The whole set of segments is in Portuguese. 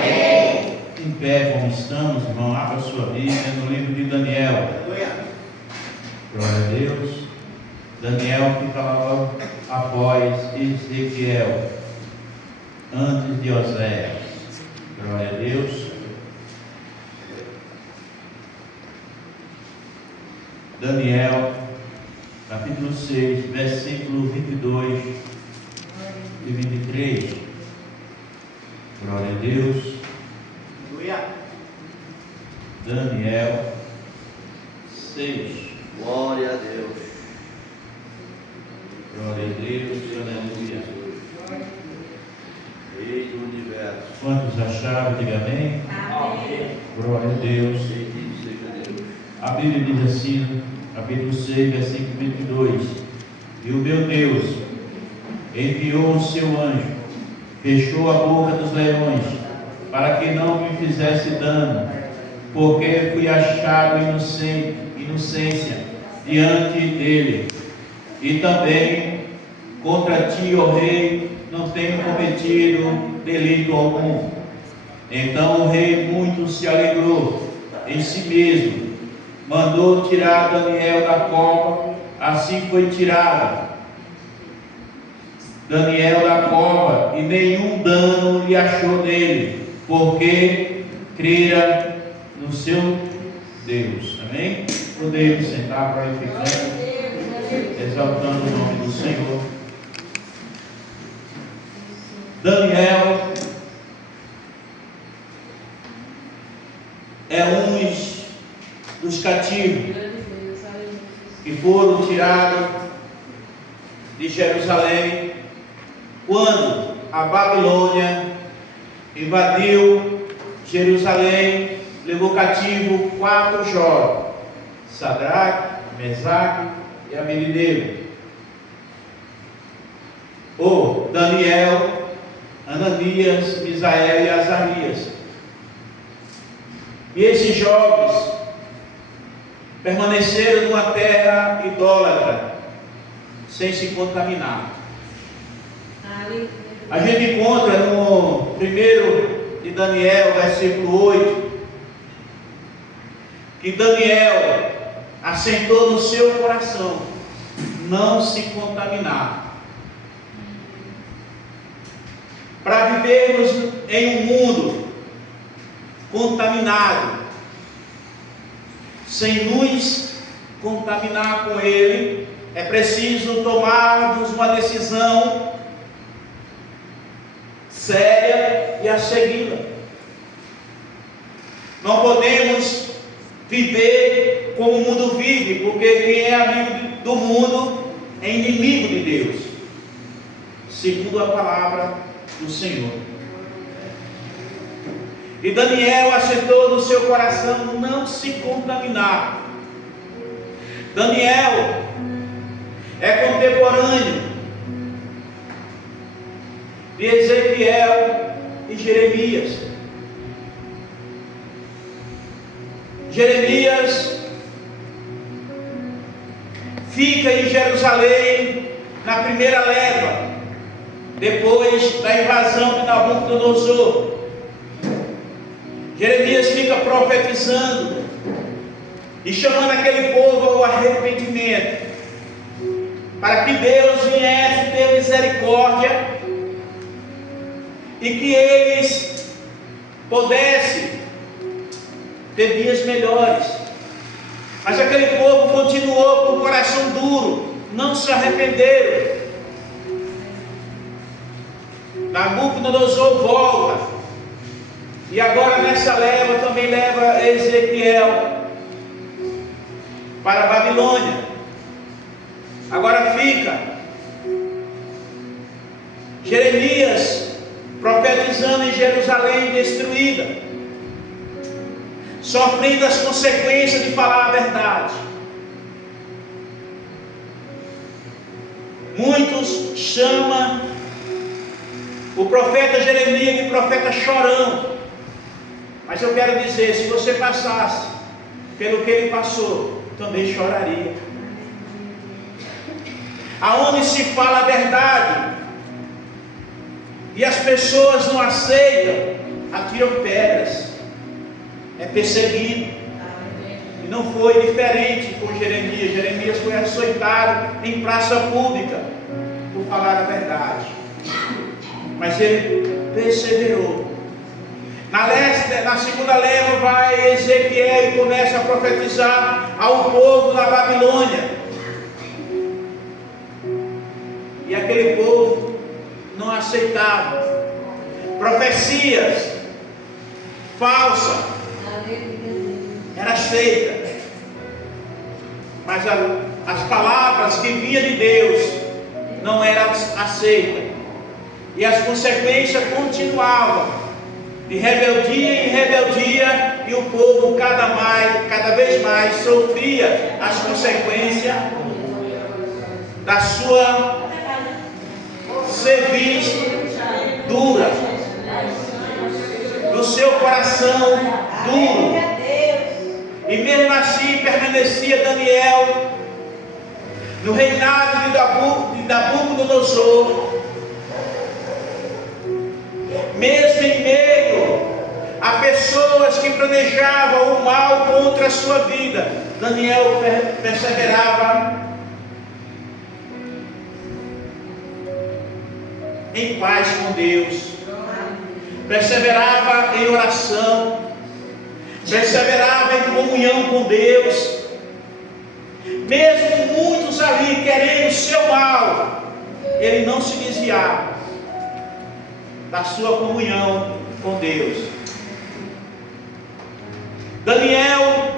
Amém. Em pé, como estamos, irmão, abra a sua Bíblia no livro de Daniel. Glória a Deus. Daniel fica logo após Ezequiel, antes de Oséias. Glória a Deus. Daniel, capítulo 6, versículo 22 e 23. Glória a Deus. Daniel 6. Glória a Deus. Glória a Deus. Aleluia. Rei do universo. Quantos acharam? Diga amém. Amém. Glória a Deus. Bendito seja Deus. A Bíblia diz assim, capítulo 6, versículo 22. E o meu Deus enviou o seu anjo, fechou a boca dos leões, para que não me fizesse dano, porque fui achado inocência diante dele. E também contra ti, ó rei, não tenho cometido delito algum. Então o rei muito se alegrou em si mesmo, mandou tirar Daniel da cova. Assim foi tirado Daniel da cova, e nenhum dano lhe achou nele, porque crera no seu Deus. Amém? Podemos sentar, glorificando, exaltando o nome do Senhor. Daniel é um dos cativos que foram tirados de Jerusalém quando a Babilônia invadiu Jerusalém, levou cativo 4 jovens, Sadraque, Mesaque e Abednego. Daniel, Ananias, Misael e Azarias. E esses jovens permaneceram numa terra idólatra, sem se contaminar. A gente encontra no 1 de Daniel, versículo 8, que Daniel assentou no seu coração não se contaminar. Para vivermos em um mundo contaminado, sem nos contaminar com ele, é preciso tomarmos uma decisão séria e a segui-la. Não podemos viver como o mundo vive, porque quem é amigo do mundo é inimigo de Deus, segundo a palavra do Senhor. E Daniel acertou no seu coração não se contaminar. Daniel é contemporâneo de Ezequiel e Jeremias. Jeremias fica em Jerusalém na primeira leva, depois da invasão de Nabucodonosor. Jeremias fica profetizando e chamando aquele povo ao arrependimento, para que Deus viesse ter misericórdia e que eles pudessem ter dias melhores. Mas aquele povo continuou com o coração duro, não se arrependeram. Nabucodonosor volta, e agora nessa leva também leva Ezequiel para a Babilônia. Agora fica Jeremias profetizando em Jerusalém destruída, sofrendo as consequências de falar a verdade. Muitos chamam o profeta Jeremias de profeta chorão, mas eu quero dizer, se você passasse pelo que ele passou, também choraria. Aonde se fala a verdade e as pessoas não aceitam, atiram pedras, é perseguido. E não foi diferente com Jeremias. Jeremias foi açoitado em praça pública por falar a verdade. Mas ele perseverou. Na segunda leva vai Ezequiel e começa a profetizar ao povo da Babilônia. E aquele povo não aceitava profecias falsas. Era aceita. Mas as palavras que vinham de Deus não eram aceitas. E as consequências continuavam. De rebeldia em rebeldia, e o povo cada vez mais sofria as consequências da sua cerviz dura, do seu coração duro. E mesmo assim permanecia Daniel no reinado de Nabucodonosor. Mesmo em meio a pessoas que planejavam o mal contra a sua vida, Daniel perseverava em paz com Deus, perseverava em oração, perseverava em comunhão com Deus. Mesmo muitos ali querendo o seu mal, ele não se desviava da sua comunhão com Deus. Daniel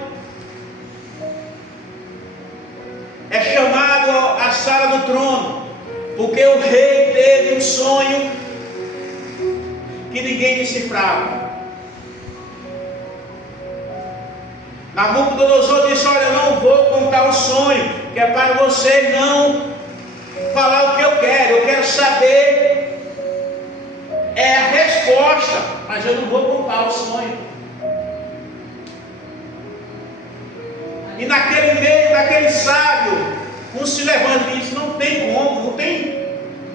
é chamado à sala do trono, porque o rei teve um sonho que ninguém decifrava. Nabucodonosor disse: olha, eu não vou contar o sonho, que é para vocês não falar o que eu quero saber a resposta, mas eu não vou contar o sonho. E naquele meio, naquele sábio, um se levanta e diz: não tem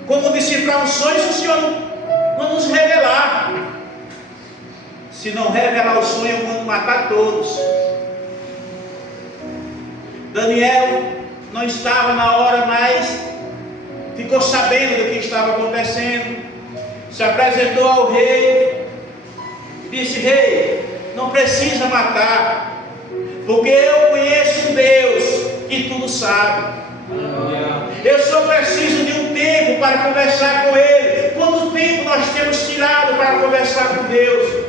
como decifrar um sonho se o Senhor não nos revelar. Se não revelar o sonho, eu mando matar todos. Daniel não estava na hora, mas ficou sabendo do que estava acontecendo. Se apresentou ao rei e disse: rei, não precisa matar, porque eu conheço um Deus que tudo sabe. Eu só preciso de um tempo para conversar com Ele. Quanto tempo nós temos tirado para conversar com Deus?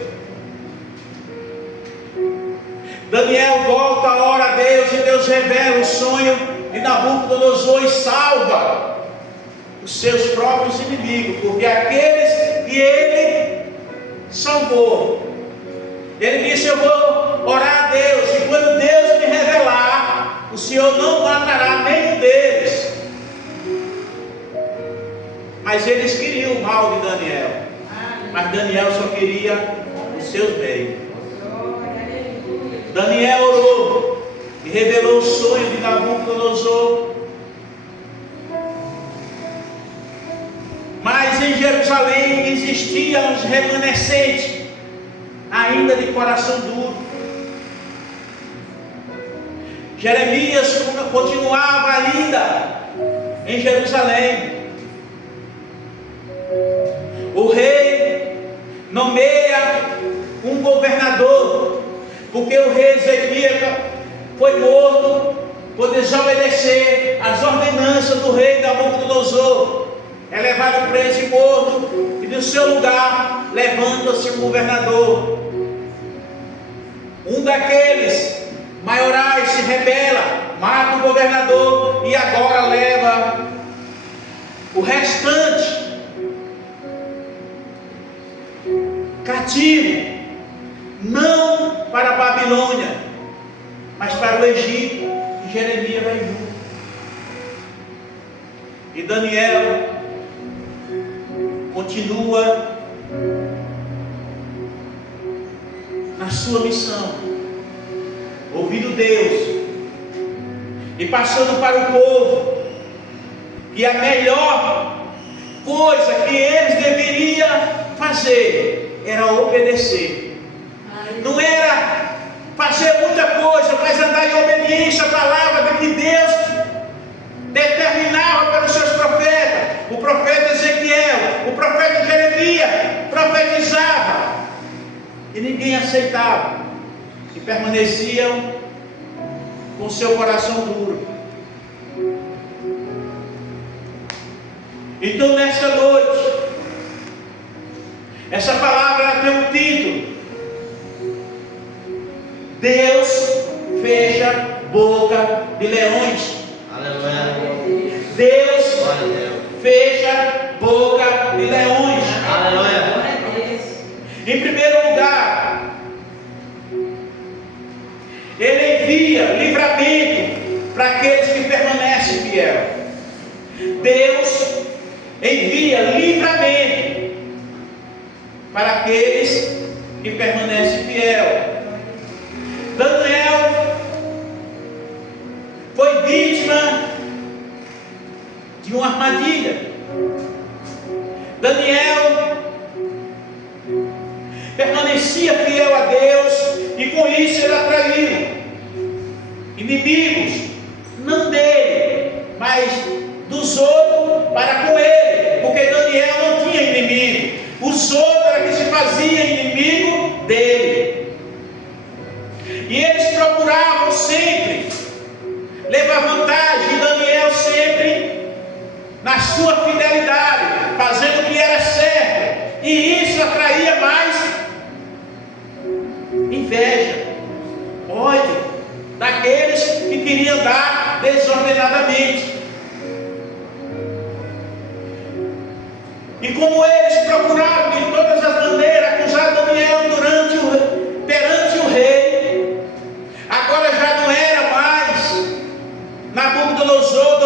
Daniel volta, ora a Deus, e Deus revela o sonho de Nabucodonosor e salva os seus próprios inimigos, porque aqueles que ele salvou, ele disse: eu vou orar a Deus, e quando Deus me revelar, o Senhor não matará nenhum deles. Mas eles queriam o mal de Daniel, mas Daniel só queria os seus bens. Daniel orou e revelou o sonho de Nabucodonosor. Mas em Jerusalém existiam os remanescentes, ainda de coração duro. Jeremias continuava ainda em Jerusalém. O rei nomeia um governador, porque o rei Ezequiel foi morto por desobedecer às ordenanças do rei Nabucodonosor. É levado preso e morto, e no seu lugar levanta-se um governador. Um daqueles maiorais se rebela, mata o governador e agora leva o restante cativo, não para a Babilônia, mas para o Egito. E Jeremias vai junto. E Daniel continua na sua missão, ouvindo Deus e passando para o povo que a melhor coisa que eles deveriam fazer era obedecer. Não era fazer muita coisa, mas andar em obediência à palavra que Deus determinava para os seus profetas. O profeta Ezequiel, o profeta Jeremias profetizavam e ninguém aceitava, e permaneciam com seu coração duro. Então, nesta noite, essa palavra tem um título: Deus fecha boca de leões. Aleluia. Deus Glória a Deus. fecha boca de leões. Aleluia. Em primeiro lugar, Ele envia livramento para aqueles que permanecem fiel. Deus envia livramento para aqueles que permanecem fiel. Daniel foi vítima de uma armadilha. Daniel permanecia fiel a Deus e com isso ele atraiu inimigos, não dele, mas dos outros para com ele, porque Daniel não tinha inimigo. Os outros era que se fazia inimigo dele. E eles procuravam sempre levar vantagem, e Daniel sempre na sua fidelidade, fazendo o que era certo, e isso atraía mais inveja, ódio daqueles que queriam andar desordenadamente. E como eles procuraram de todas as maneiras acusar Daniel perante o rei, agora já não era mais Nabucodonosor,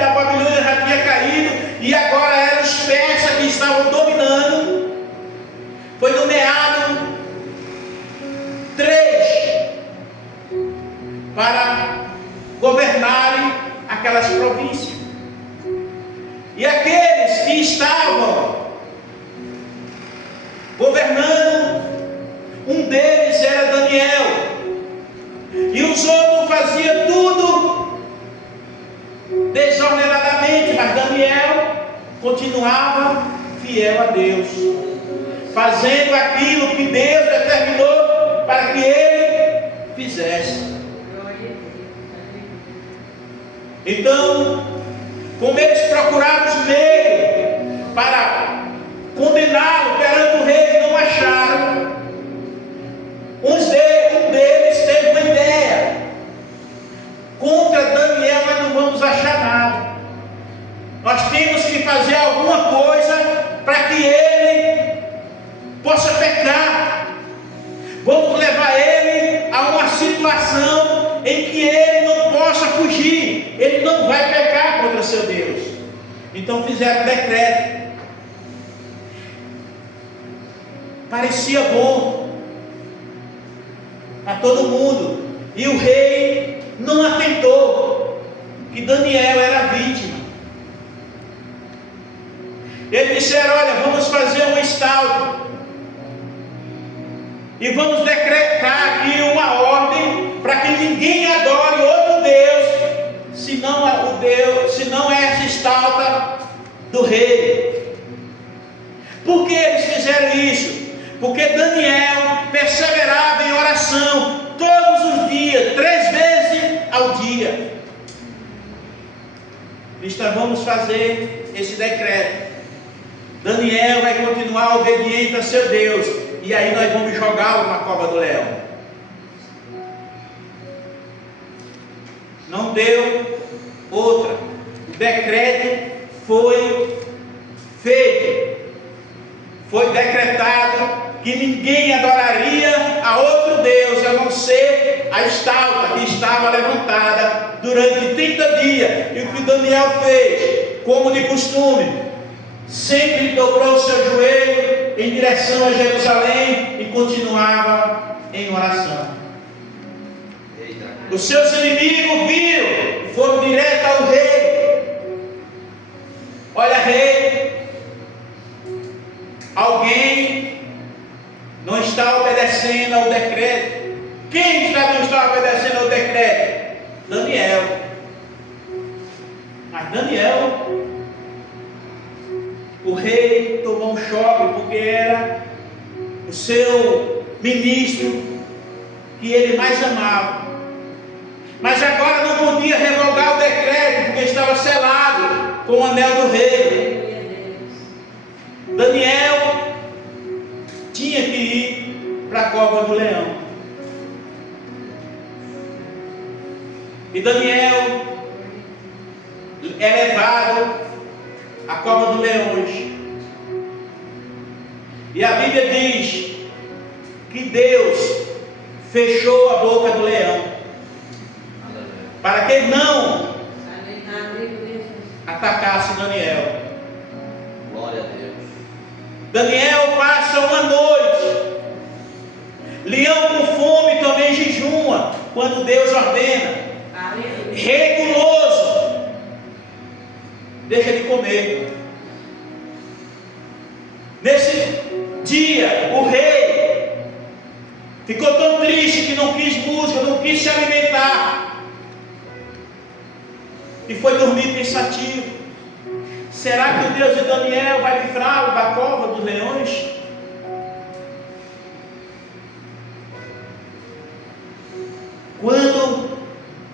a Babilônia já tinha caído, e agora eram os persas que estavam dominando. Foi nomeado 3 para governarem aquelas províncias. E aqueles que estavam governando, um deles era Daniel, e os outros faziam tudo desordenadamente, mas Daniel continuava fiel a Deus, fazendo aquilo que Deus determinou para que ele fizesse. Então, como eles procuraram os meios para condená-lo perante o rei e não acharam, um deles teve uma ideia: contra Daniel nós não vamos achar nada, nós temos que fazer alguma coisa para que ele possa pecar. Vamos levar ele a uma situação em que ele não possa fugir, ele não vai pecar contra seu Deus. Então fizeram decreto. Parecia bom a todo mundo, e o rei não atentou que Daniel era vítima. Eles disseram: olha, vamos fazer um estado e vamos decretar aqui uma ordem para que ninguém adore outro Deus, senão essa estátua do rei. Por que eles fizeram isso? Porque Daniel perseverava em oração todos os dias, 3 vezes ao dia. Então vamos fazer esse decreto. Daniel vai continuar obediente a seu Deus, e aí nós vamos jogá-lo na cova do leão. Não deu outra. O decreto foi feito. Foi decretado que ninguém adoraria a outro Deus, a não ser a estátua que estava levantada durante 30 dias. E o que Daniel fez, como de costume, sempre dobrou o seu joelho em direção a Jerusalém e continuava em oração. Os seus inimigos viram e foram direto ao rei. Olha, rei, alguém não está obedecendo ao decreto. Quem não está obedecendo ao decreto? Daniel. Mas Daniel, o rei tomou um choque, porque era o seu ministro que ele mais amava. Mas agora não podia revogar o decreto, porque estava selado com o anel do rei. Daniel tinha que ir para a cova do leão. E Daniel é levado à cova dos leões. E a Bíblia diz que Deus fechou a boca do leão, para que ele não atacasse Daniel. Glória a Deus. Daniel passa uma noite. Leão com fome também jejuma, quando Deus ordena. Rei guloso deixa de comer. Nesse dia, o rei ficou tão triste que não quis música, não quis se alimentar, e foi dormir pensativo. Será que o Deus de Daniel vai livrá-lo da cova dos leões? Quando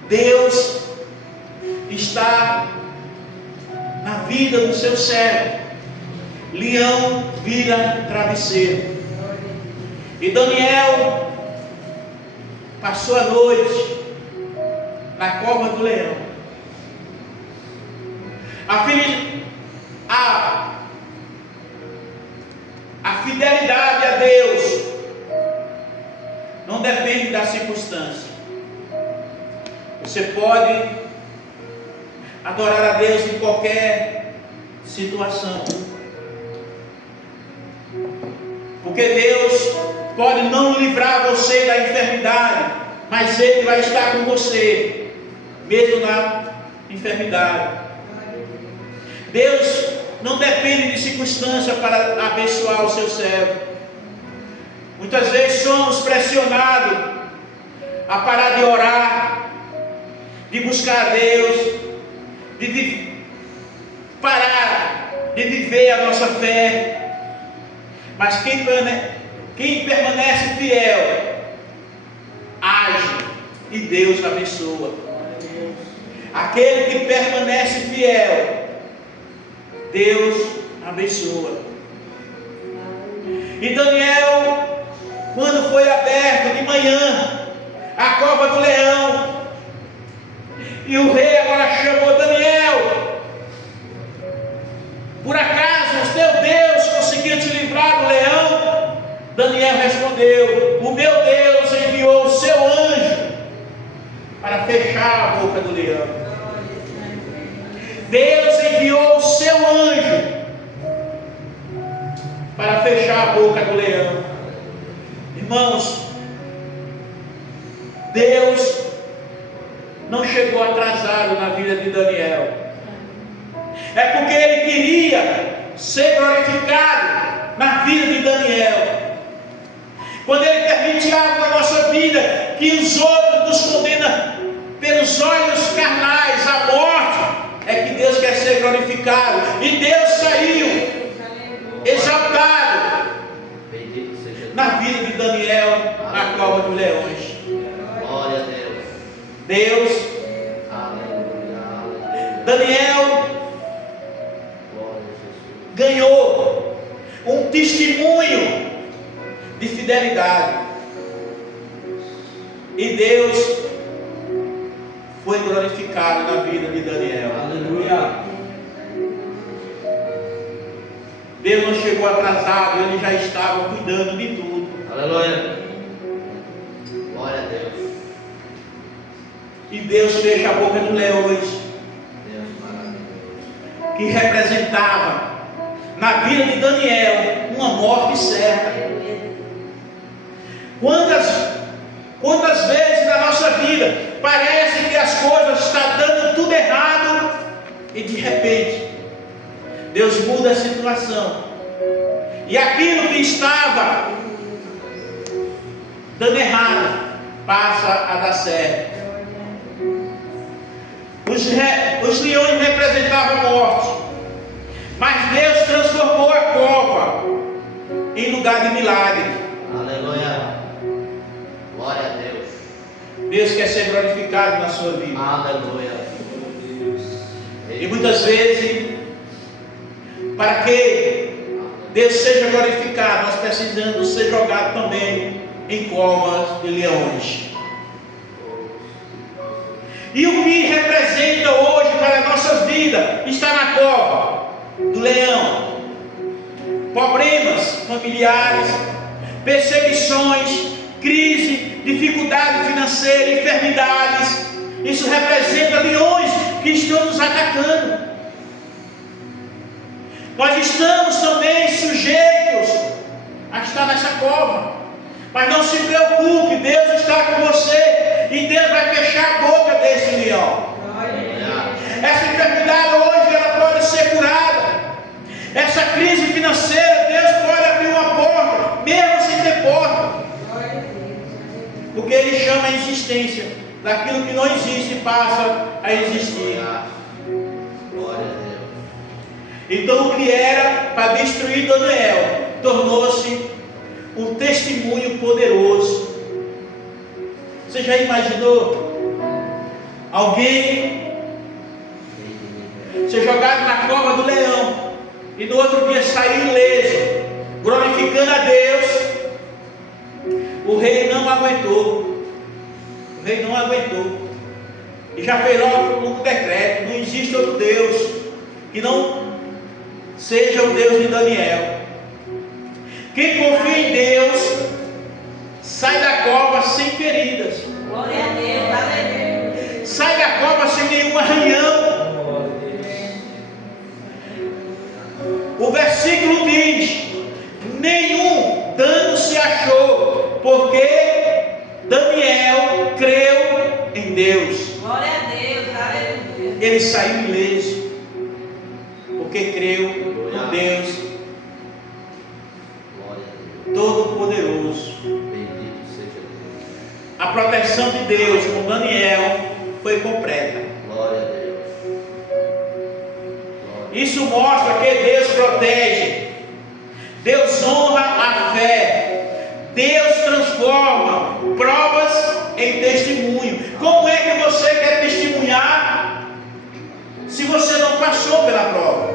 Deus está na vida do seu servo, leão vira travesseiro. E Daniel passou a noite na cova do leão. A fidelidade a Deus não depende da circunstância. Você pode adorar a Deus em qualquer situação, porque Deus pode não livrar você da enfermidade, mas Ele vai estar com você, mesmo na enfermidade. Deus não depende de circunstância para abençoar o seu servo. Muitas vezes somos pressionados a parar de orar, de buscar a Deus, de parar de viver a nossa fé. Mas quem permanece fiel, age e Deus abençoa. Aquele que permanece fiel, Deus abençoa. E Daniel, quando foi aberto de manhã a cova do leão, e o rei agora chamou Daniel: por acaso o teu Deus conseguiu te livrar do leão? Daniel respondeu: o meu Deus enviou o seu anjo para fechar a boca do leão. Deus enviou o seu anjo para fechar a boca do leão. Irmãos, Deus não chegou atrasado na vida de Daniel. É porque Ele queria ser glorificado na vida de Daniel. Quando Ele permite algo na nossa vida que os outros nos condenam pelos olhos carnais, a morte, é que Deus quer ser glorificado. E Deus saiu exaltado na vida de Daniel na cova dos leões. Glória a Deus. Deus, Daniel ganhou um testemunho de fidelidade, e Deus foi glorificado na vida de Daniel. Aleluia. Deus não chegou atrasado, Ele já estava cuidando de tudo. Aleluia. Glória a Deus. E Deus fecha a boca dos leões, Deus maravilhoso. que representava na vida de Daniel uma morte certa. Quantas vezes na nossa vida parece que as coisas estão dando tudo errado, e de repente Deus muda a situação, e aquilo que estava dando errado, passa a dar certo. Os leões representavam a morte, mas Deus transformou a cova em lugar de milagre. Aleluia. Glória a Deus. Deus quer ser glorificado na sua vida. Aleluia. E muitas vezes, para que Deus seja glorificado, nós precisamos ser jogados também em covas de leões. E o que representa hoje para as nossas vidas está na cova do leão. Problemas familiares, perseguições, crise, dificuldade financeira, enfermidades. Isso representa leões que estão nos atacando. Nós estamos também sujeitos a estar nessa cova. Mas não se preocupe, Deus está com você e Deus vai fechar a boca desse leão. Essa enfermidade hoje ela pode ser curada. Essa crise financeira, Deus pode abrir uma porta, mesmo sem ter porta. Porque Ele chama a existência daquilo que não existe passa a existir. Glória a Deus. Então o que era para destruir Daniel tornou-se um testemunho poderoso. Você já imaginou alguém ser jogado na cova do leão e no outro dia sair ileso, glorificando a Deus? O rei não aguentou. O rei não aguentou e já fez logo um decreto: não existe outro Deus que não seja o Deus de Daniel. Quem confia em Deus sai da cova sem feridas. Glória a Deus, aleluia. Sai da cova sem nenhum arranhão. O versículo diz: nenhum dano se achou, porque Daniel creu em Deus. Glória a Deus, aleluia. Ele saiu ileso, porque creu em Deus Todo-Poderoso. Bendito seja Deus. A proteção de Deus com Daniel foi completa. Glória a Deus. Isso mostra que Deus protege, Deus honra a fé, Deus transforma provas em testemunho. Como é que você quer testemunhar se você não passou pela prova?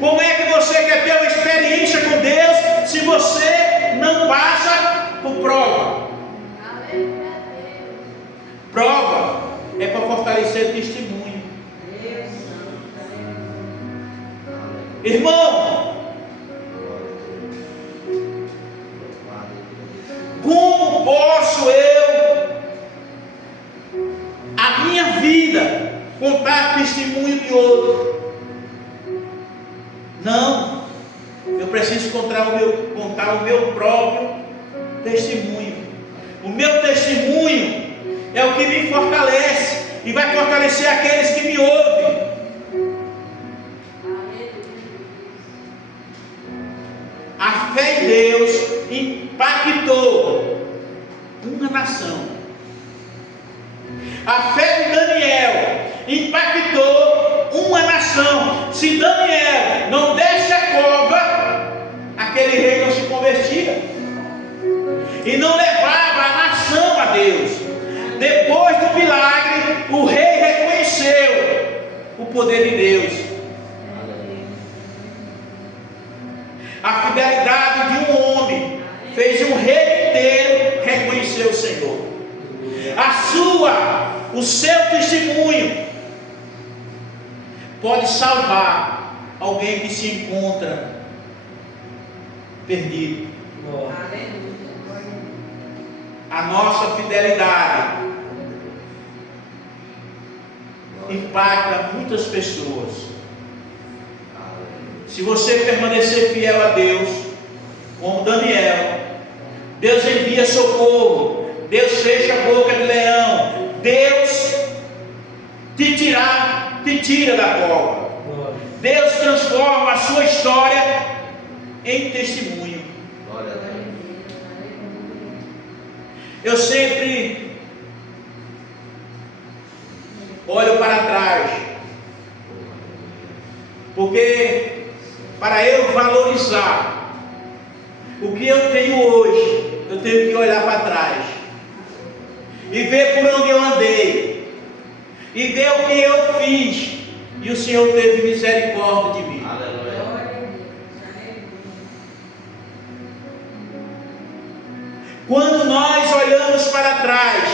Como é que você quer ter uma experiência com Deus se você não passa por prova? Prova é para fortalecer o testemunho. Irmão, como posso eu, a minha vida, contar testemunho de outro? Não, eu preciso contar o meu próprio testemunho. O meu testemunho é o que me fortalece e vai fortalecer aqueles que me ouvem. A fé em Deus impactou uma nação. A fé de Daniel impactou uma nação. Se Daniel não desse a cova, aquele rei não se convertia e não levava a nação a Deus. Depois do milagre, o rei reconheceu o poder de Deus. A fidelidade de um homem fez um rei inteiro reconhecer o Senhor. O seu testemunho pode salvar alguém que se encontra perdido. A nossa fidelidade impacta muitas pessoas. Se você permanecer fiel a Deus, como Daniel, Deus envia socorro, Deus fecha a boca de leão, Deus te tira da cova, Deus transforma a sua história em testemunho. eu sempre olho para trás, porque para eu valorizar o que eu tenho hoje, eu tenho que olhar para trás e ver por onde eu andei e ver o que eu fiz, e o Senhor teve misericórdia de mim. Aleluia. Quando nós olhamos para trás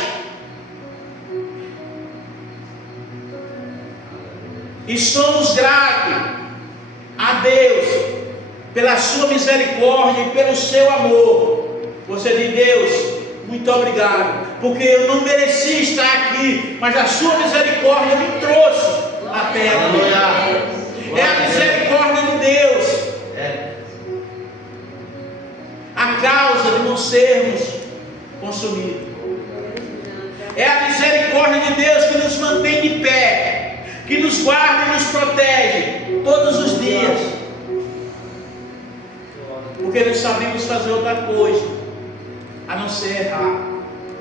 e somos gratos a Deus pela sua misericórdia e pelo seu amor, você diz: Deus, muito obrigado, porque eu não merecia estar aqui, mas a sua misericórdia me trouxe até aqui. É a misericórdia de Deus a causa de não sermos consumidos. É a misericórdia de Deus que nos mantém de pé, que nos guarda e nos protege todos os dias, porque não sabemos fazer outra coisa a não ser errar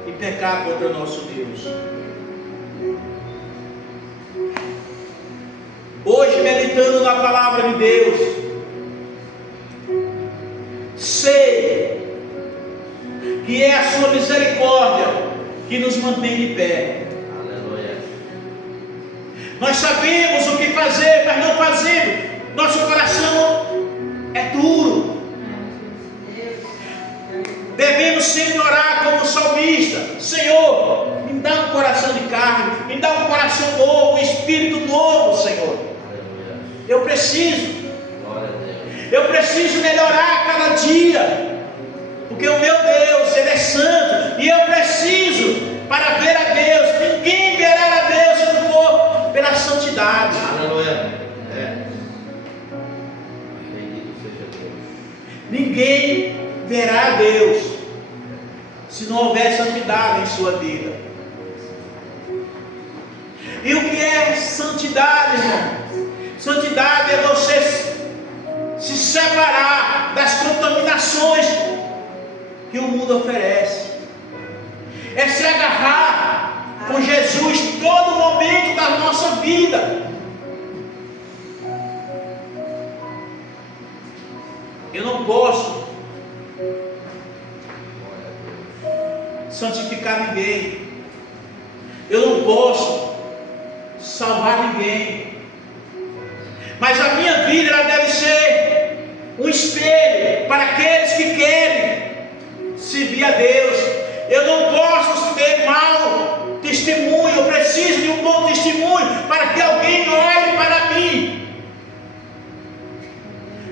e pecar contra o nosso Deus. Hoje, meditando na palavra de Deus, sei que é a sua misericórdia que nos mantém de pé. Aleluia. Nós sabemos o que fazer, mas não fazemos. Nosso coração é duro. Devemos sempre orar como salmista: Senhor, me dá um coração de carne, me dá um coração novo, um espírito novo, Senhor. Aleluia. Eu preciso. Glória a Deus. Eu preciso melhorar cada dia, porque o meu Deus, Ele é santo, e eu preciso, para ver a Deus, ninguém verá a Deus se não for pela santidade. Aleluia. Bendito seja Deus. Ninguém verá a Deus se não houver santidade em sua vida. E o que é santidade, irmão? Santidade é você se separar das contaminações que o mundo oferece. É se agarrar com Jesus todo momento da nossa vida. Eu não posso santificar ninguém. Eu não posso salvar ninguém. Mas a minha vida, ela deve ser um espelho para aqueles que querem servir a Deus. Eu não posso ter mau testemunho. Eu preciso de um bom testemunho para que alguém olhe para mim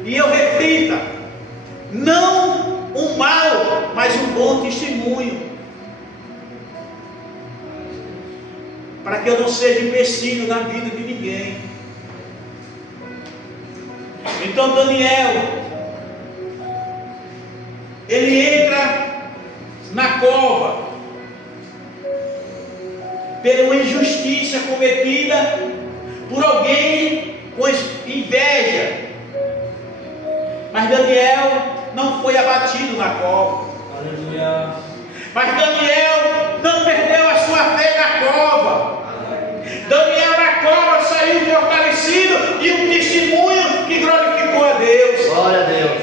e eu reflita, não um mau, mas um bom testemunho, para que eu não seja empecilho na vida de ninguém. Então Daniel, ele entra na cova pela injustiça cometida por alguém com inveja, mas Daniel não foi abatido na cova. Aleluia. Mas Daniel não perdeu a sua fé na cova. Daniel na cova saiu fortalecido e um testemunho que glorificou a Deus. Glória a Deus.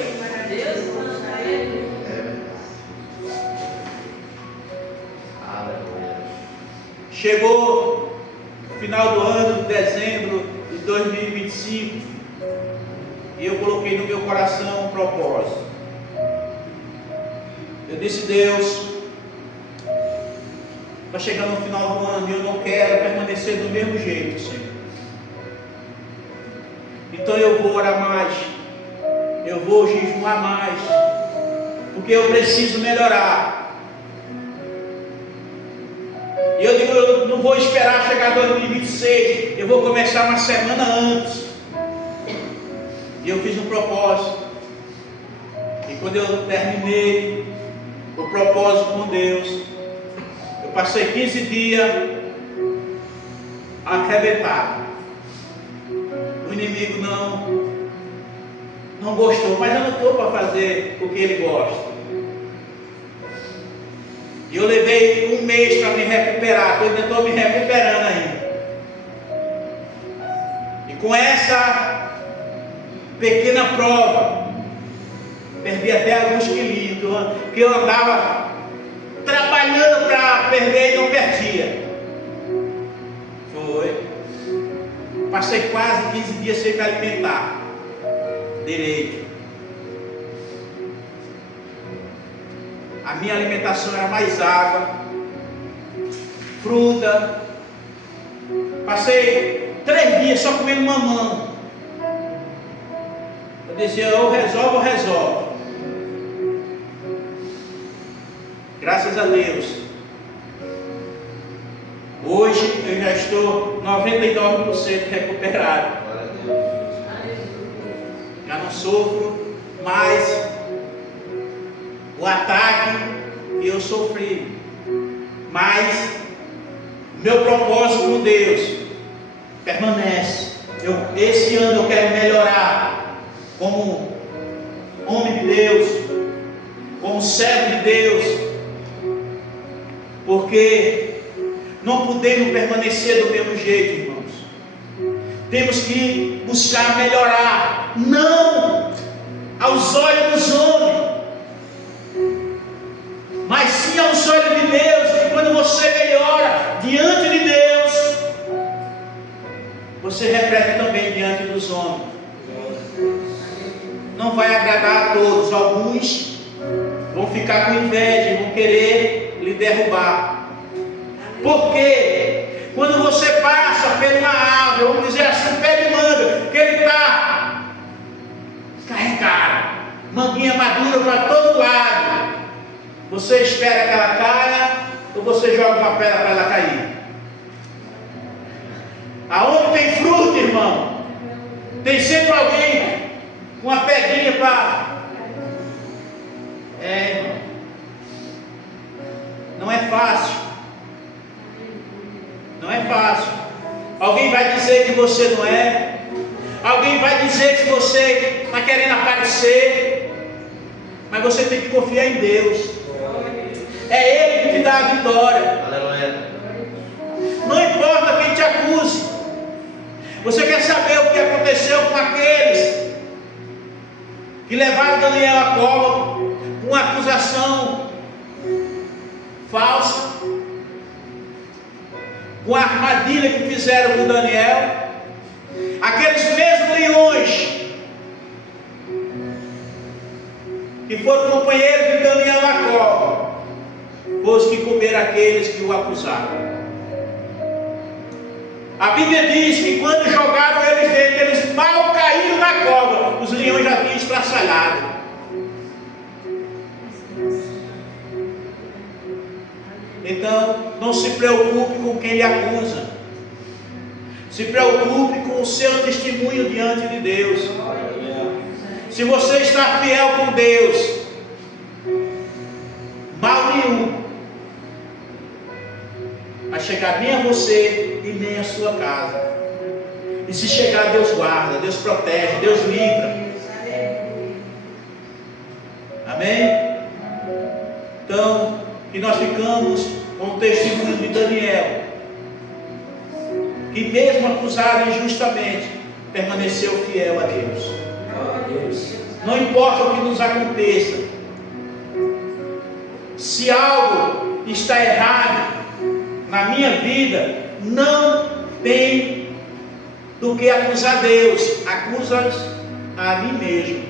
Aleluia. Chegou o final do ano, dezembro de 2025, e eu coloquei no meu coração um propósito. Eu disse: Deus, está chegando o final do ano e eu não quero permanecer do mesmo jeito, Senhor. Então eu vou orar mais, eu vou jejuar mais, porque eu preciso melhorar. E eu digo: eu não vou esperar chegar 2026, eu vou começar uma semana antes. E eu fiz um propósito, e quando eu terminei o propósito com Deus, eu passei 15 dias arrebentado. O inimigo não gostou, mas eu não estou para fazer o que ele gosta. E eu levei um mês para me recuperar. Eu ainda estou me recuperando ainda. E com essa pequena prova, perdi até alguns quilinhos, que eu andava trabalhando para perder e não perdia. Foi. Passei quase 15 dias sem me alimentar direito. A minha alimentação era mais água, fruta. Passei 3 dias só comendo mamão. Eu dizia, ou resolve. Graças a Deus, hoje eu já estou 99% recuperado. Já não sofro mais o ataque que eu sofri. Mas meu propósito com Deus permanece. Esse ano eu quero melhorar como homem de Deus, como servo de Deus. Porque não podemos permanecer do mesmo jeito, irmãos. Temos que buscar melhorar, não aos olhos dos homens, mas sim aos olhos de Deus. E quando você melhora diante de Deus, você reflete também diante dos homens. Não vai agradar a todos. Alguns vão ficar com inveja e vão querer lhe derrubar. Porque quando você passa por uma árvore, vamos dizer assim, um pé de manga, que ele está carregado, manguinha madura para todo lado, você espera que ela caia ou você joga uma pedra para ela cair? Aonde tem fruta, irmão, tem sempre alguém com uma pedrinha para... irmão, não é fácil. Não é fácil. Alguém vai dizer que você não é. Alguém vai dizer que você está querendo aparecer. Mas você tem que confiar em Deus. É Ele que te dá a vitória. Aleluia. Não importa quem te acuse. Você quer saber o que aconteceu com aqueles que levaram Daniel à cova com uma acusação falsa, com a armadilha que fizeram com Daniel? Aqueles mesmos leões que foram companheiros de Daniel na cova, foram os que comeram aqueles que o acusaram. A Bíblia diz que quando jogaram eles dentro, eles mal caíram na cova, os leões já tinham estraçalhado. Então, não se preocupe com quem lhe acusa. Se preocupe com o seu testemunho diante de Deus. Se você está fiel com Deus, mal nenhum vai chegar nem a você e nem a sua casa. E se chegar, Deus guarda, Deus protege, Deus livra. Amém? Então, que nós ficamos com o testemunho de Daniel, que mesmo acusado injustamente, permaneceu fiel a Deus. Não importa o que nos aconteça, se algo está errado na minha vida, não tem do que acusar Deus, acusa a mim mesmo.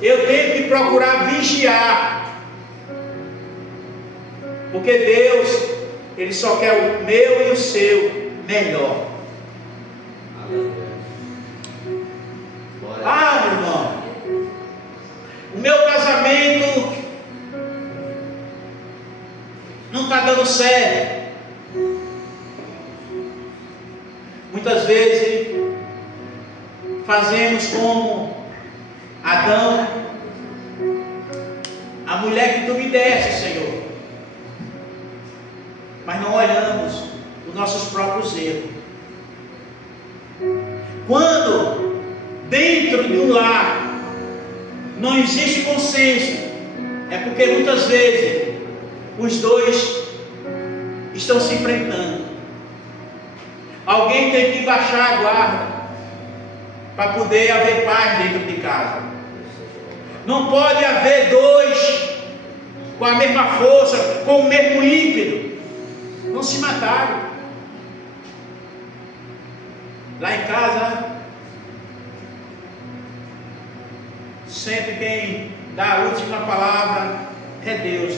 Eu tenho que procurar vigiar, porque Deus, Ele só quer o meu e o seu melhor. Ah, meu irmão, o meu casamento não está dando certo. Muitas vezes fazemos como Adão: a mulher que tu me deste, Senhor. Mas não olhamos os nossos próprios erros. Quando dentro de um lar não existe consenso, É porque muitas vezes os dois estão se enfrentando. Alguém tem que baixar a guarda para poder haver paz dentro de casa. Não pode haver dois com a mesma força, com o mesmo ímpeto. Não se mataram. Lá em casa, sempre quem dá a última palavra é Deus.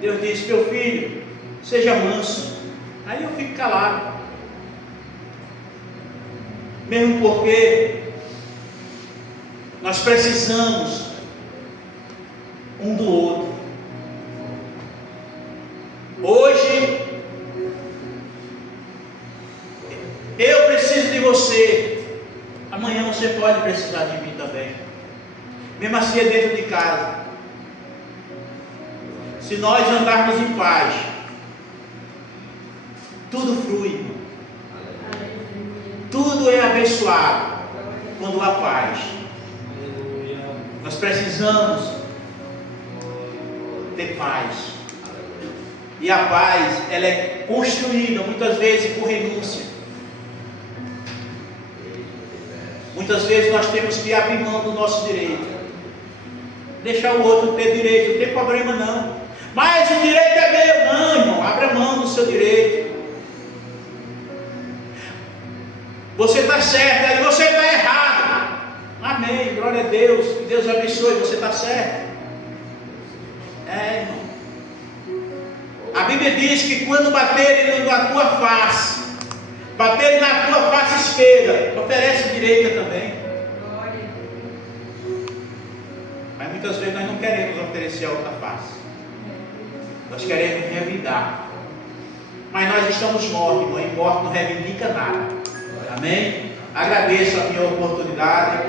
Deus diz: meu filho, seja manso. Aí eu fico calado. Mesmo porque nós precisamos um do outro. Hoje eu preciso de você. Amanhã você pode precisar de mim também. Mesmo assim é dentro de casa. Se nós andarmos em paz, tudo flui. Tudo é abençoado quando há paz. Nós precisamos ter paz. E a paz, ela é construída muitas vezes por renúncia. Muitas vezes nós temos que abrir mão do nosso direito. Deixar o outro ter direito, não tem problema não. Mas o direito é meu. Não, irmão, abra mão do seu direito. Você está certo, aí você está errado. Amém, glória a Deus. Que Deus abençoe, você está certo. Irmão. A Bíblia diz que quando baterem na tua face, baterem na tua face esquerda, oferece direita também. Mas muitas vezes nós não queremos oferecer a outra face. Nós queremos revidar. Mas nós estamos mortos, irmão, e morto não reivindica nada. Amém? Agradeço a minha oportunidade.